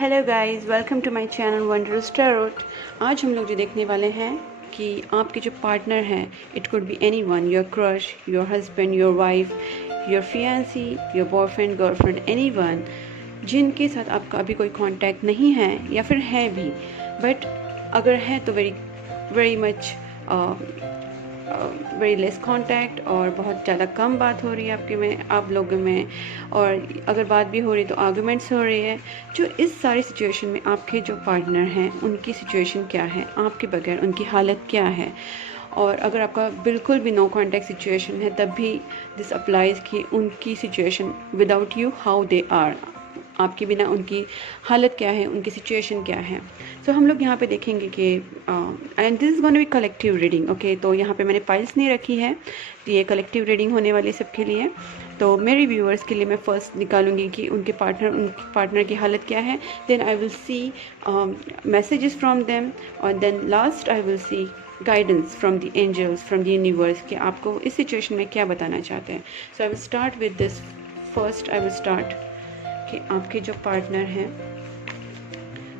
Hello guys, welcome to my channel wondrous tarot. आज हम लोग जो देखने वाले हैं कि आपके जो पार्टनर हैं, it could be anyone, your crush, your husband, your wife, your fiancée, your boyfriend, girlfriend, anyone जिनके साथ आपका अभी कोई कांटेक्ट नहीं है या फिर है भी, बट अगर है तो very very much very less contact और बहुत ज़्यादा कम बात हो रही है आपके में, आप लोगों में, और अगर बात भी हो रही तो आर्गुमेंट्स हो रही है। जो इस सारी सिचुएशन में आपके जो पार्टनर हैं उनकी सिचुएशन क्या है, आपके बगैर उनकी हालत क्या है, और अगर आपका बिल्कुल भी नो कांटेक्ट सिचुएशन है तब भी दिस अप्लाइज कि उनकी situation without you how they are, आपके बिना उनकी हालत क्या है, उनकी सिचुएशन क्या है। सो हम लोग यहाँ पे देखेंगे कि and this is gonna be collective reading. Okay, तो यहाँ पे मैंने पाइल्स नहीं रखी है, तो ये कलेक्टिव रीडिंग होने वाली सबके लिए। तो मेरे व्यूअर्स के लिए मैं फर्स्ट निकालूंगी कि उनके पार्टनर की हालत क्या है, then I will see messages from them, और then last I will see guidance from the angels, from the universe, कि आपको इस सिचुएशन में क्या बताना चाहते हैं। So I will start with this first. I will start कि आपके जो पार्टनर हैं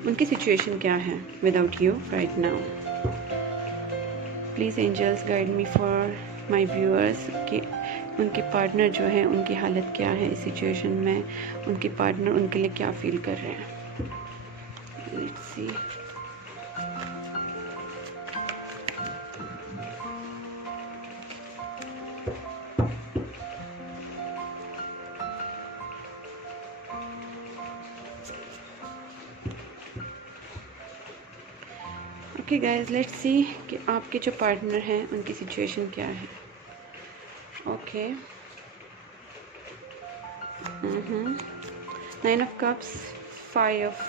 उनकी सिचुएशन क्या है without you right now. Please angels guide me for my viewers कि उनके पार्टनर जो है उनकी हालत क्या है इस सिचुएशन में, उनके पार्टनर उनके लिए क्या फील कर रहे हैं। Let's see. Okay guys, let's see कि आपके जो पार्टनर हैं उनकी सिचुएशन क्या है। Okay, 9 of cups, 5 of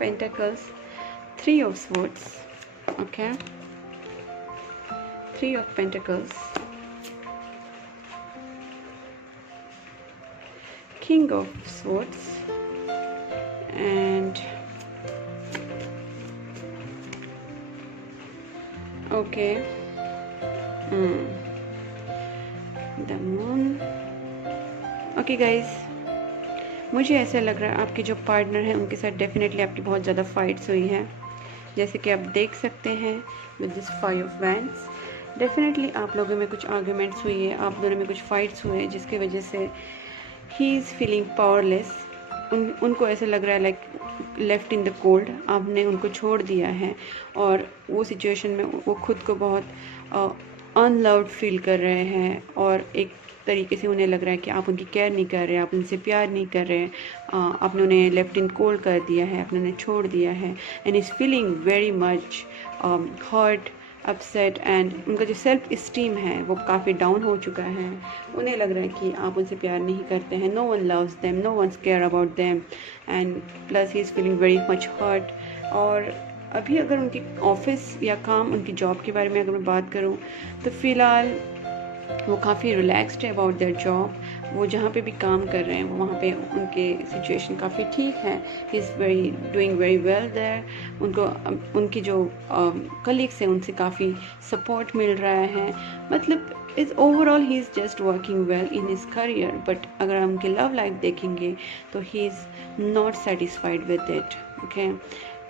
pentacles, 3 of swords. Okay, 3 of pentacles, king of swords, and okay, the moon. Okay guys, मुझे ऐसा लग रहा है आपके जो पार्टनर हैं उनके साथ डेफिनेटली आपकी बहुत ज़्यादा फाइट्स हुई हैं, जैसे कि आप देख सकते हैं with this 5 of wands. Definitely आप लोगों में कुछ आर्गुमेंट्स हुई है, आप दोनों में कुछ फाइट्स हुए हैं जिसकी वजह से ही इज़ फीलिंग पावरलेस। उनको ऐसा लग रहा है like left in the cold, आपने उनको छोड़ दिया है, और वो सिचुएशन में वो खुद को बहुत अनलव्ड फील कर रहे हैं, और एक तरीके से उन्हें लग रहा है कि आप उनकी केयर नहीं कर रहे हैं, आप उनसे प्यार नहीं कर रहे हैं, आपने उन्हें लेफ्ट इन कोल्ड कर दिया है, आपने उन्हें छोड़ दिया है, and is feeling very much hurt, upset, and उनका जो सेल्फ इस्टीम है वो काफ़ी डाउन हो चुका है। उन्हें लग रहा है कि आप उनसे प्यार नहीं करते हैं, no one loves them, no one care about them, and plus he is feeling very much hurt. और अभी अगर उनकी ऑफिस या काम, उनकी जॉब के बारे में अगर मैं बात करूँ तो फ़िलहाल वो काफ़ी रिलैक्स्ड है अबाउट देयर जॉब। वो जहाँ पे भी काम कर रहे हैं वो वहाँ पे उनके सिचुएशन काफ़ी ठीक है, he is very doing very well there. उनको उनकी जो कलीग्स हैं उनसे काफ़ी सपोर्ट मिल रहा है, मतलब is overall he is just working well in his career. But अगर हम उनके लव लाइफ देखेंगे तो ही is not satisfied with it. Okay,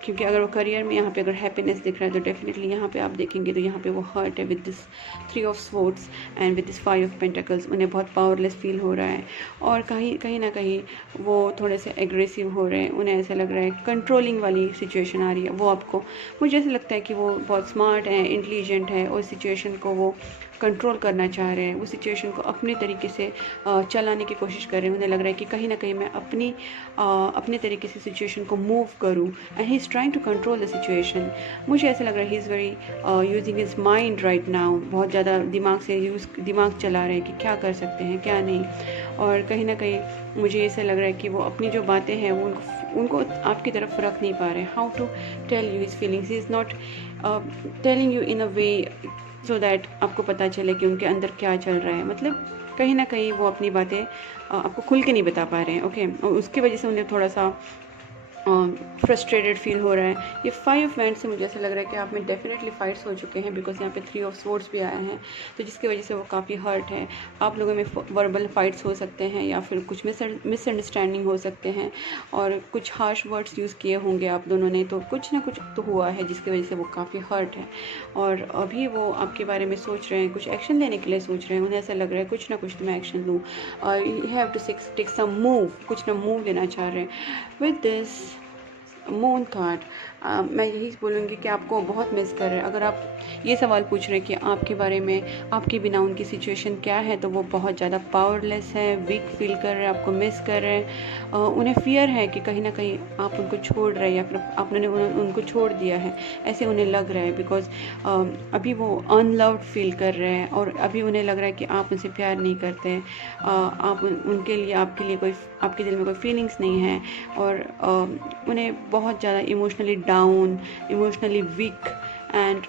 क्योंकि अगर वो करियर में यहाँ पे अगर हैप्पीनेस दिख रहा है तो डेफिनेटली यहाँ पे आप देखेंगे तो यहाँ पे वो हर्ट है with this 3 of swords and with this 5 of pentacles. उन्हें बहुत पावरलेस फील हो रहा है, और कहीं ना कहीं वो थोड़े से एग्रेसिव हो रहे हैं। उन्हें ऐसा लग रहा है कंट्रोलिंग वाली सिचुएशन आ रही है। वो आपको, मुझे ऐसा लगता है कि वो बहुत स्मार्ट है, इंटेलिजेंट है, और सिचुएशन को वो कंट्रोल करना चाह रहे हैं, वो सिचुएशन को अपने तरीके से चलाने की कोशिश कर रहे हैं। उन्हें लग रहा है कि कहीं ना कहीं मैं अपने तरीके से सिचुएशन को मूव करूं, and he is trying to control the situation. मुझे ऐसा लग रहा है he is very using his mind right now, बहुत ज़्यादा दिमाग चला रहे हैं कि क्या कर सकते हैं क्या नहीं। और कहीं ना कहीं मुझे ऐसा लग रहा है कि वो अपनी जो बातें हैं वो उनको आपकी तरफ रख नहीं पा रहे हैं। How to tell you his feelings, he is not telling you in a way so that आपको पता चले कि उनके अंदर क्या चल रहा है। मतलब कहीं ना कहीं वो अपनी बातें आपको खुल के नहीं बता पा रहे हैं। ओके, और उसकी वजह से उन्हें थोड़ा सा फ्रस्ट्रेटेड फील हो रहा है। ये 5 ऑफ वैंड्स से मुझे ऐसा लग रहा है कि आप में डेफिनेटली फाइट्स हो चुके हैं, बिकॉज यहाँ पे 3 ऑफ स्वॉर्ड्स भी आए हैं, तो जिसकी वजह से वो काफ़ी हर्ट है। आप लोगों में वर्बल फाइट्स हो सकते हैं, या फिर कुछ मिसअंडरस्टैंडिंग हो सकते हैं, और कुछ हार्श वर्ड्स यूज़ किए होंगे आप दोनों ने, तो कुछ ना कुछ तो हुआ है जिसकी वजह से वो काफ़ी हर्ट है। और अभी वो आपके बारे में सोच रहे हैं, कुछ एक्शन लेने के लिए सोच रहे हैं। उन्हें ऐसा लग रहा है कुछ ना कुछ तो मैं एक्शन लूँ, और you have to take some move, कुछ ना मूव लेना चाह रहे हैं। विद दिस मून कार्ड मैं यही बोलूँगी कि आपको बहुत मिस कर रहे हैं। अगर आप ये सवाल पूछ रहे हैं कि आपके बारे में, आपके बिना उनकी सिचुएशन क्या है, तो वो बहुत ज़्यादा पावरलेस है, वीक फील कर रहे हैं, आपको मिस कर रहे हैं। उन्हें फियर है कि कहीं ना कहीं आप उनको छोड़ रहे हैं, या फिर आपने उनको छोड़ दिया है, ऐसे उन्हें लग रहा है। बिकॉज अभी वो अनलव्ड फील कर रहे हैं, और अभी उन्हें लग रहा है कि आप उनसे प्यार नहीं करते हैं, आप उनके लिए, आपके लिए कोई, आपके दिल में कोई फीलिंग्स नहीं है, और उन्हें बहुत ज़्यादा emotionally down, emotionally weak and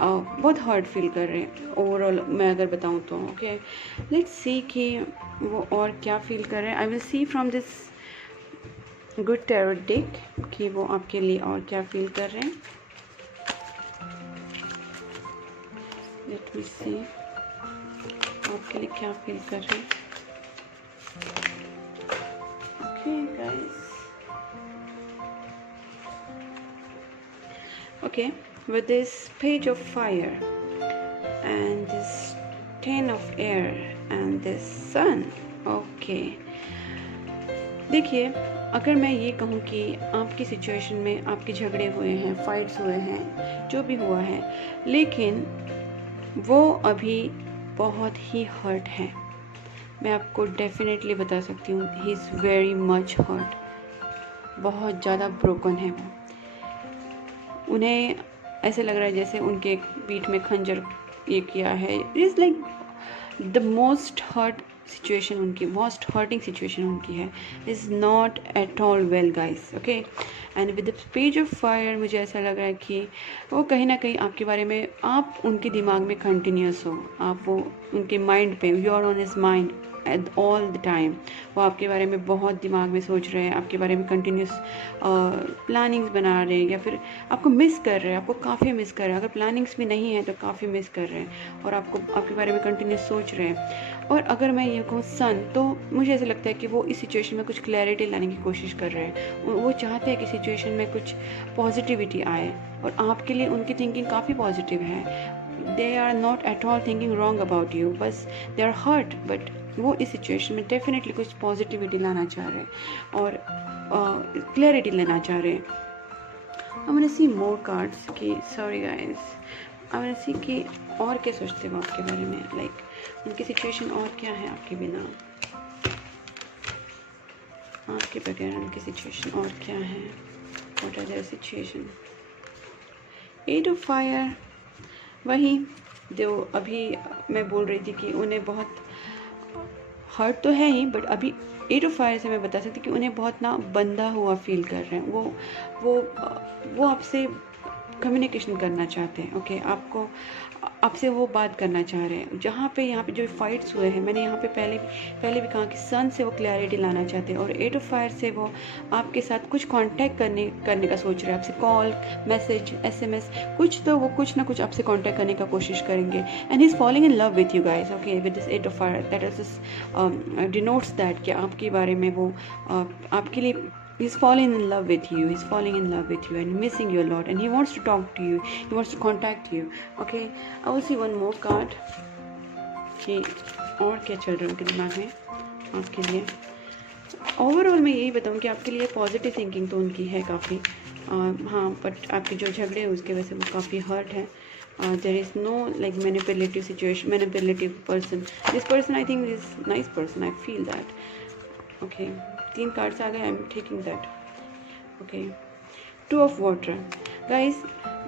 बहुत हर्ट फील कर रहे हैं ओवरऑल, मैं अगर बताऊं तो। ओके, लेट्स सी कि वो और क्या फील कर रहे हैं। आई will C from this good tarot deck कि वो आपके लिए और क्या फील कर रहे हैं। लेट मी सी आपके लिए क्या फील कर रहे हैं। Okay guys, okay, with this page of fire and this 10 of air and this sun. okay, देखिए, अगर मैं ये कहूँ कि आपकी सिचुएशन में आपके झगड़े हुए हैं, फाइट्स हुए हैं, जो भी हुआ है, लेकिन वो अभी बहुत ही हर्ट है। मैं आपको डेफिनेटली बता सकती हूँ, he is very much hurt, बहुत ज़्यादा ब्रोकन है वो। उन्हें ऐसे लग रहा है जैसे उनके पीठ में खंजर ये किया है। It is like the most hurt situation उनकी, मोस्ट हर्टिंग सिचुएशन उनकी है। Is not at all well guys. Okay, and with the page of fire मुझे ऐसा लग रहा है कि वो कहीं ना कहीं आपके बारे में, आप उनके दिमाग में कंटिन्यूस हो, आप वो उनके माइंड पे, you are on his mind at all the time. वो आपके बारे में बहुत दिमाग में सोच रहे हैं, आपके बारे में कंटिन्यूस प्लानिंग्स बना रहे हैं, या फिर आपको मिस कर रहे हैं, आपको काफ़ी मिस कर रहे हैं। अगर प्लानिंग्स भी नहीं है तो काफ़ी मिस कर रहे हैं, और आपको आपके बारे में कंटिन्यूस सोच रहे हैं। और अगर मैं ये कहूँ सन, तो मुझे ऐसा लगता है कि वो इस सिचुएशन में कुछ क्लैरिटी लाने की कोशिश कर रहे हैं। वो चाहते हैं कि सिचुएशन में कुछ पॉजिटिविटी आए, और आपके लिए उनकी थिंकिंग काफ़ी पॉजिटिव है। They are not at all thinking wrong about you, बस दे आर हर्ट, बट वो इस सिचुएशन में डेफिनेटली कुछ पॉजिटिविटी लाना चाह रहे हैं, और क्लैरिटी लेना चाह रहे हैं। I want to see more cards कि, sorry guys, I want to see कि और क्या सोचते हो आपके बारे में, लाइक उनकी सिचुएशन और क्या है आपके बिना, आपके बगैर उनकी सिचुएशन और क्या है, what are there situation. 8 of fire, वही जो अभी मैं बोल रही थी कि उन्हें बहुत हर्ट तो है ही, बट अभी 8 ऑफ फायर से मैं बता सकती कि उन्हें बहुत ना बंधा हुआ फील कर रहे हैं। वो आपसे कम्युनिकेशन करना चाहते हैं। ओके, आपसे वो बात करना चाह रहे हैं। यहाँ पे जो फाइट्स हुए हैं, मैंने यहाँ पे पहले भी कहा कि सन से वो क्लैरिटी लाना चाहते हैं, और 8 ऑफ फायर से वो आपके साथ कुछ कांटेक्ट करने का सोच रहे हैं। आपसे कॉल, मैसेज, SMS, कुछ ना कुछ आपसे कांटेक्ट करने का कोशिश करेंगे। And he is falling in love with you guys. Okay, with this 8 of fire, that is denotes that कि आपके बारे में वो आपके लिए, he's falling in love with you and missing you a lot, and he wants to talk to you, he wants to contact you. Okay, I will see one more card कि और क्या चल रहा है उनके दिमाग में आपके लिए। ओवरऑल मैं यही बताऊँ कि आपके लिए पॉजिटिव थिंकिंग तो उनकी है काफ़ी, हाँ, बट आपके जो झगड़े हैं उसके वजह से वो काफ़ी हर्ट है। There is no like manipulative situation, manipulative person. This person I think is nice person, I feel that. Okay, 3 cards आ गए, I am taking that. Okay, 2 of water guys,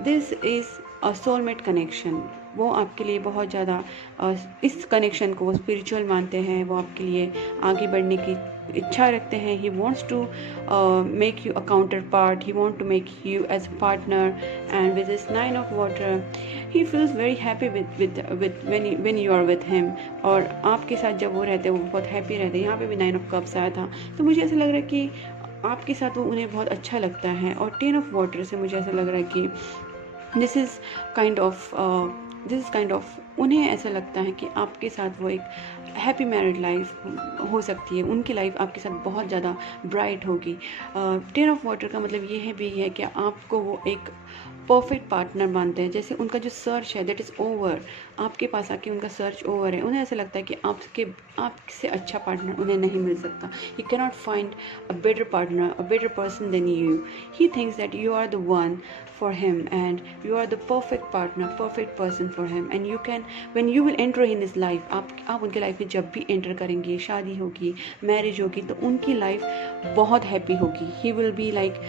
this is a soulmate connection. वो आपके लिए बहुत ज़्यादा इस connection को वो स्पिरिचुअल मानते हैं, वो आपके लिए आगे बढ़ने की इच्छा रखते हैं। He wants to make you a counterpart, he want to make you as a partner, and with this 9 of water he feels very happy with when you are with him. और आपके साथ जब वो रहते हैं वो बहुत happy रहते हैं। यहाँ पे भी 9 ऑफ कप्स आया था, तो मुझे ऐसा लग रहा है कि आपके साथ वो उन्हें बहुत अच्छा लगता है। और 10 ऑफ वाटर से मुझे ऐसा लग रहा है कि दिस इज़ काइंड ऑफ उन्हें ऐसा लगता है कि आपके साथ वो एक हैप्पी मैरिड लाइफ हो सकती है, उनकी लाइफ आपके साथ बहुत ज़्यादा ब्राइट होगी। 10 ऑफ वाटर का मतलब ये है भी है कि आपको वो एक परफेक्ट पार्टनर मानते हैं। जैसे उनका जो सर्च है दैट इज़ ओवर, आपके पास आके उनका सर्च ओवर है। उन्हें ऐसा लगता है कि आपसे अच्छा पार्टनर उन्हें नहीं मिल सकता। He can not find a better partner, a better person than you. He thinks that you are the one for him and you are the perfect partner, perfect person for him, and you can, when you will enter in his life, आप उनके life में जब भी enter करेंगे, शादी होगी, marriage होगी, तो उनकी लाइफ बहुत हैप्पी होगी। He will be like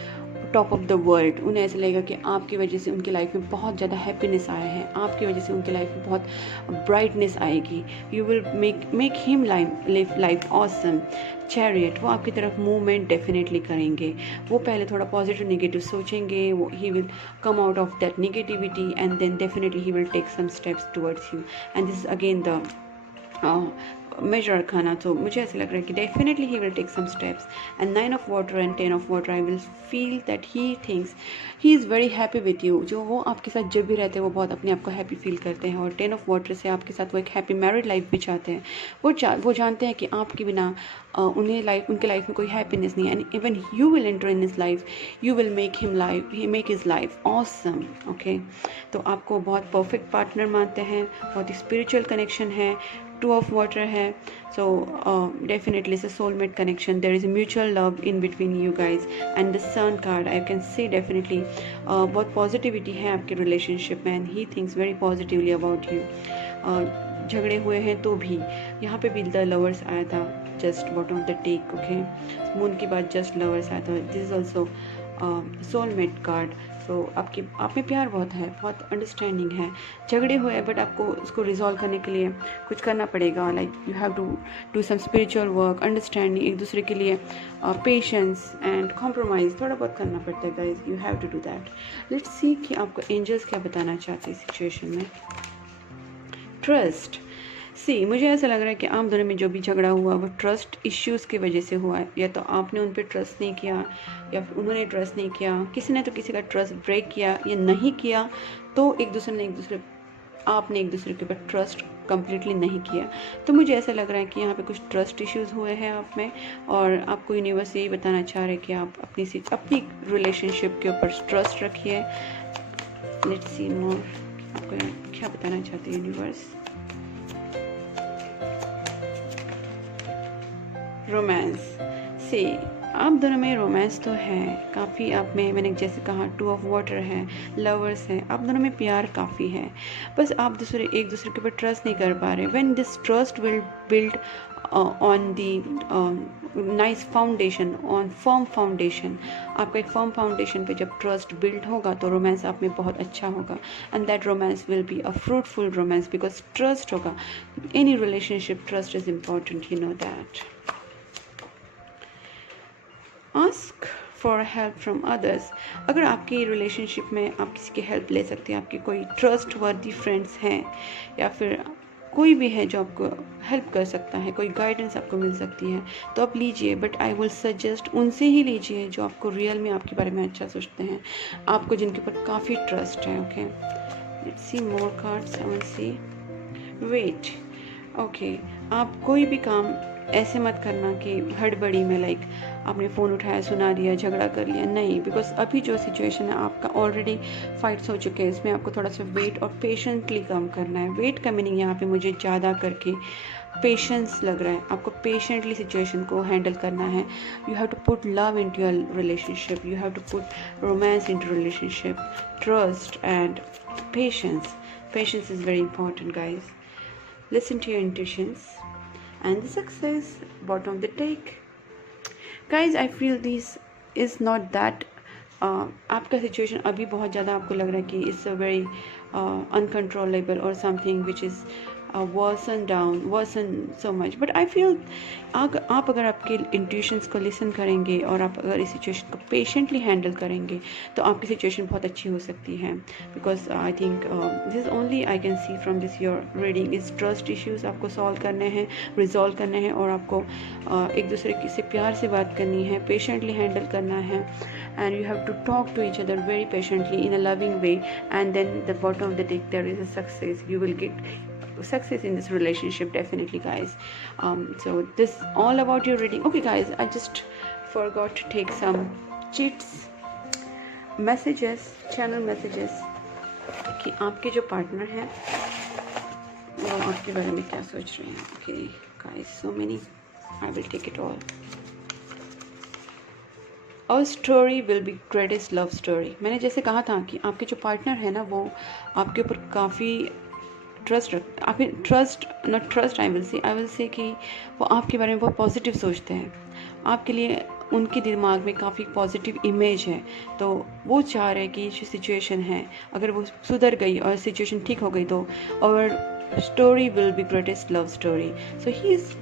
top of the world. उन्हें ऐसा लगेगा कि आपकी वजह से उनकी लाइफ में बहुत ज़्यादा हैप्पीनेस आया है, आपकी वजह से उनकी लाइफ में बहुत ब्राइटनेस आएगी। You will make him live life awesome. Chariot, वो आपकी तरफ मूवमेंट डेफिनेटली करेंगे। वो पहले थोड़ा पॉजिटिव नेगेटिव सोचेंगे, वो he will come out of that negativity and then definitely he will take some steps towards you and this is again the major arcana. तो मुझे ऐसा लग रहा है कि definitely he will take some steps and 9 of water and 10 of water I will feel that he thinks he is very happy with you. जो वो आपके साथ जब भी रहते हैं वो बहुत अपने आप को हैप्पी फील करते हैं। और 10 ऑफ वाटर से आपके साथ वो एक हैप्पी मैरिड लाइफ भी चाहते हैं। वो जानते हैं कि आपके बिना उनके लाइफ में कोई हैप्पीनेस नहीं है and even you will enter in his life, you will make his life awesome. Okay, तो आपको बहुत परफेक्ट पार्टनर मानते हैं, बहुत ही स्पिरिचुअल कनेक्शन है। 2 ऑफ वाटर है, so definitely it's a soulmate connection. There is a mutual love in between you guys and the sun card I can say definitely बहुत positivity है आपके रिलेशनशिप में and he thinks very positively about you. झगड़े हुए हैं तो भी यहाँ पे भी द लवर्स आया था, just bottom of the deck. Okay, moon के बाद जस्ट लवर्स आया था। This is also soulmate card. So आप में प्यार बहुत है, बहुत अंडरस्टैंडिंग है। झगड़े हुए हैं बट आपको उसको रिजॉल्व करने के लिए कुछ करना पड़ेगा। Like you have to do some spiritual work, understanding, एक दूसरे के लिए पेशेंस एंड कॉम्प्रोमाइज़ थोड़ा बहुत करना पड़ता है guys. You have to do that. Let's see कि आपको एंजल्स क्या बताना चाहते हैं सिचुएशन में। ट्रस्ट, मुझे ऐसा लग रहा है कि आप दोनों में जो भी झगड़ा हुआ वो ट्रस्ट इश्यूज़ की वजह से हुआ है। या तो आपने उन पर ट्रस्ट नहीं किया या फिर उन्होंने ट्रस्ट नहीं किया, किसी ने तो किसी का ट्रस्ट ब्रेक किया या नहीं किया, तो आपने एक दूसरे के ऊपर ट्रस्ट कम्प्लीटली नहीं किया। तो मुझे ऐसा लग रहा है कि यहाँ पे कुछ ट्रस्ट इश्यूज़ हुए हैं आप में और आपको यूनिवर्स यही बताना चाह रहे हैं कि आप अपनी रिलेशनशिप के ऊपर ट्रस्ट रखिए। लेट्स सी मोर, आपको क्या बताना चाहते हैं यूनिवर्स। रोमांस, आप दोनों में रोमांस तो है काफ़ी। आप में मैंने जैसे कहा 2 ऑफ वाटर है, लवर्स है, आप दोनों में प्यार काफ़ी है, बस आप एक दूसरे के ऊपर ट्रस्ट नहीं कर पा रहे। When this trust will build on the nice foundation, on firm foundation, आपका एक फर्म फाउंडेशन पे जब ट्रस्ट बिल्ड होगा तो रोमांस आप में बहुत अच्छा होगा and that romance will be a fruitful romance because trust होगा। Any relationship trust is important, you know that. Ask for help from others, अगर आपकी रिलेशनशिप में आप किसी की हेल्प ले सकते हैं, आपके कोई ट्रस्ट वर्दी फ्रेंड्स हैं या फिर कोई भी है जो आपको हेल्प कर सकता है, कोई गाइडेंस आपको मिल सकती है तो आप लीजिए, बट आई विल सजेस्ट उनसे ही लीजिए जो आपको रियल में आपके बारे में अच्छा सोचते हैं, आपको जिनके ऊपर काफ़ी ट्रस्ट है। Okay, let's see more cards. I will see wait. Okay, आप कोई भी काम ऐसे मत करना कि हड़बड़ी में लाइक आपने फ़ोन उठाया, सुना दिया, झगड़ा कर लिया, नहीं, बिकॉज अभी जो सिचुएशन है आपका ऑलरेडी फाइट्स हो चुके हैं, इसमें आपको थोड़ा सा वेट और पेशेंटली काम करना है। वेट का मीनिंग यहाँ पे मुझे ज़्यादा करके पेशेंस लग रहा है, आपको पेशेंटली सिचुएशन को हैंडल करना है। You have to put love into your relationship, you have to put romance into relationship, trust and patience. Patience is very important guys. Listen to your intuitions and the success, bottom of the deck. Guys, I feel this is not that आपका situation अभी बहुत ज़्यादा आपको लग रहा है कि it's a very uncontrollable और something which is worsen so much, but I feel आप अगर आपके इंट्यूशंस को लिसन करेंगे और आप अगर इस सिचुएशन को पेशेंटली हैंडल करेंगे तो आपकी सिचुएशन बहुत अच्छी हो सकती है। Because I think this is only I can see from this your reading is trust issues आपको सॉल्व करने हैं, रिजॉल्व करने हैं, और आपको एक दूसरे से प्यार से बात करनी है, पेशेंटली हैंडल करना है, and you have to talk to each other very patiently in a loving way, and then the bottom of the day there is a success. You will get success in this relationship definitely, guys. So this all about your reading. Okay guys, I just forgot to take some cheats messages, channel messages, कि आपके जो partner हैं वो आपके बारे में क्या सोच रहे हैं। Okay guys, so many, I will take it all. Our story will be greatest love story. मैंने जैसे कहा था कि आपके जो पार्टनर है ना वो आपके ऊपर काफ़ी ट्रस्ट आई विल से कि वो आपके बारे में बहुत पॉजिटिव सोचते हैं। आपके लिए उनके दिमाग में काफ़ी पॉजिटिव इमेज है, तो वो चाह रहे हैं कि जो सिचुएशन है अगर वो सुधर गई और सिचुएशन ठीक हो गई तो और story will be greatest love story. So he is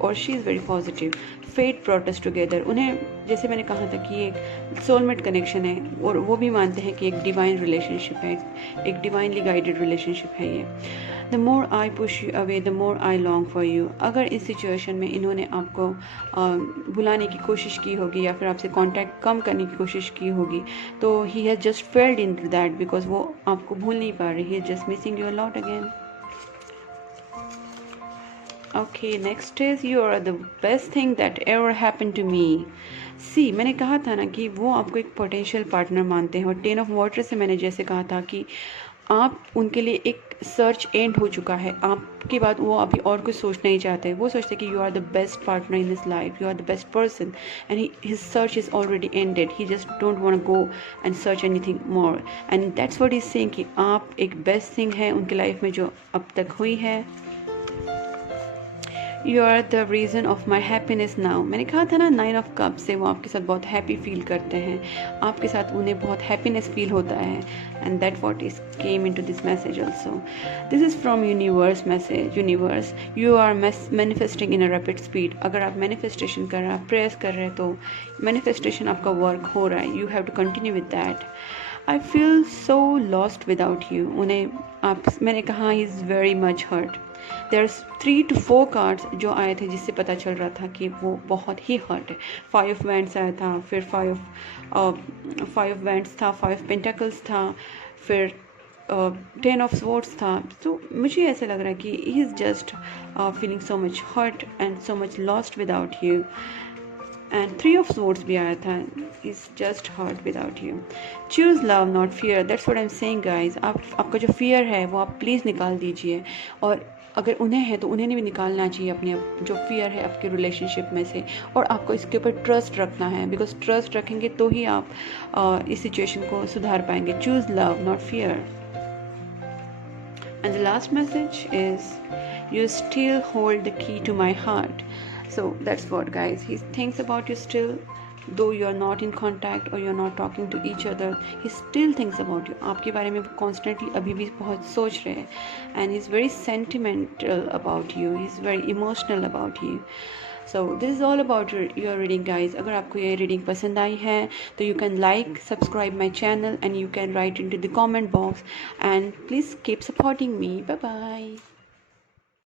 और she is very positive. Fate brought us together. उन्हें जैसे मैंने कहा था कि एक सोलमेट कनेक्शन है, और वो भी मानते हैं कि एक डिवाइन रिलेशनशिप है, एक डिवाइनली गाइडेड रिलेशनशिप है ये। The more I push you away the more I long for you. अगर इस सिचुएशन में इन्होंने आपको बुलाने की कोशिश की होगी या फिर आपसे कांटेक्ट कम करने की कोशिश की होगी तो he has just failed in to that, because वो आपको भूल नहीं पा रही, he is just missing you a lot again. Okay, next is you are the best thing that ever happened to me. See, मैंने कहा था ना कि वो आपको एक पोटेंशियल पार्टनर मानते हैं, और 10 ऑफ वाटर से मैंने जैसे कहा था कि आप उनके लिए एक सर्च एंड हो चुका है, आपके बाद वो अभी और कुछ सोचना ही चाहते हैं। वो सोचते हैं कि you are the best partner in his life, you are the best person, and his search is already ended, he just don't want go and search anything more, and that's what is saying कि आप एक best thing है उनकी life में जो अब तक हुई है। You are the reason of my happiness now. मैंने कहा था ना 9 ऑफ कप से वो आपके साथ बहुत हैप्पी फील करते हैं, आपके साथ उन्हें बहुत हैप्पीनेस फील होता है, and that what is came in to this message also. This is from universe message. Universe, you are manifesting in a rapid speed. अगर आप मैनिफेस्टेशन कर रहे हैं, प्रेयर्स कर रहे हैं, तो मैनिफेस्टेशन आपका वर्क हो रहा है। You have to continue with that. I feel so lost without you. उन्हें आप, मैंने कहा he is very much hurt. There 3 to 4 cards जो आए थे जिससे पता चल रहा था कि वो बहुत ही हर्ट है। 5 वैंड्स आया था, फिर 5 वैंड्स था, 5 पेंटिकल्स था, फिर 10 ऑफ स्वॉर्ड्स था। तो मुझे ऐसा लग रहा है कि he is just feeling so much hurt and so much lost without you. And 3 of swords भी आया था, is just hurt without you. Choose love not fear, that's what I am saying guys. आपका जो fear है वो आप please निकाल दीजिए, और अगर उन्हें है तो उन्हें भी निकालना चाहिए अपने जो फियर है आपके रिलेशनशिप में से, और आपको इसके ऊपर ट्रस्ट रखना है, बिकॉज ट्रस्ट रखेंगे तो ही आप इस सिचुएशन को सुधार पाएंगे। Choose love not fear. And the last message is you still hold the key to my heart. So that's what guys, he thinks about you still, though you are not in contact or you are not talking to each other, he still thinks about you। आपके बारे में वो constantly अभी भी बहुत सोच रहे हैं, and he's very sentimental about you, he's very emotional about you। So this is all about your reading guys। अगर आपको ये reading पसंद आई है तो you can like, subscribe my channel, and you can write into the comment box, and please keep supporting me। Bye bye।